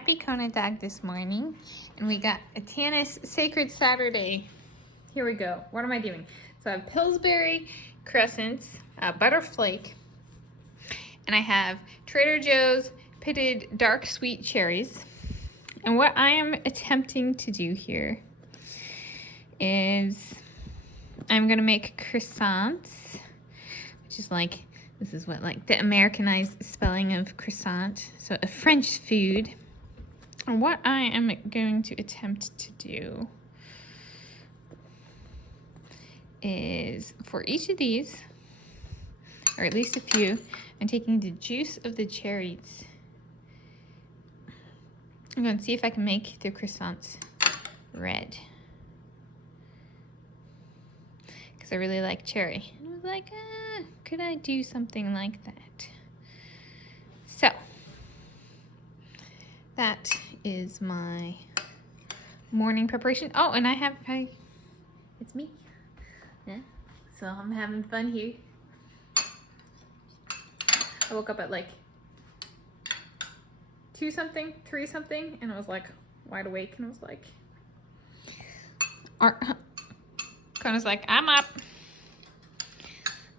happy Kona dog this morning, and we got a Tanis Sacred Saturday. Here we go. What am I doing? So I have Pillsbury crescents, butter flake, and I have Trader Joe's pitted dark sweet cherries. And what I am attempting to do here is I'm gonna make crescents, which is like, this is what, like the Americanized spelling of croissant, so a French food. And what I am going to attempt to do is, for each of these, or at least a few, I'm taking the juice of the cherries. I'm going to see if I can make the croissants red, because I really like cherry. And I was like, could I do something like that? So that is my morning preparation. Oh, and it's me. Yeah. So I'm having fun here. I woke up at like 2 something, 3 something, and I was like wide awake, and I was like, Kona's like, I'm up.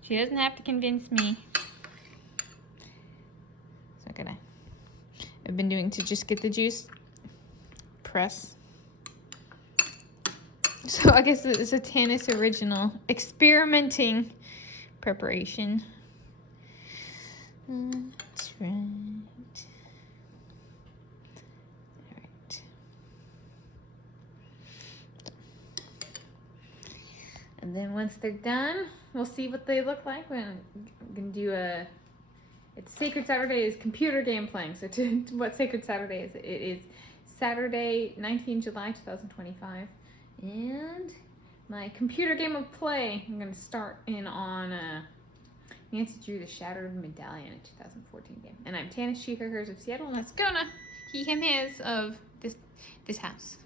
She doesn't have to convince me. So I've been doing to just get the juice, press. So I guess it's a Tanis original experimenting preparation. That's right. All right. And then once they're done, we'll see what they look like. I'm gonna do it's Sacred Saturday is computer game playing. So what Sacred Saturday is, it is Saturday, 19 July 2025. And my computer game of play, I'm gonna start in on Nancy drew the Shattered Medallion in 2014 game. And I'm Tanis, she, her, hers of Seattle, and that's Kona, he, him, his of this house.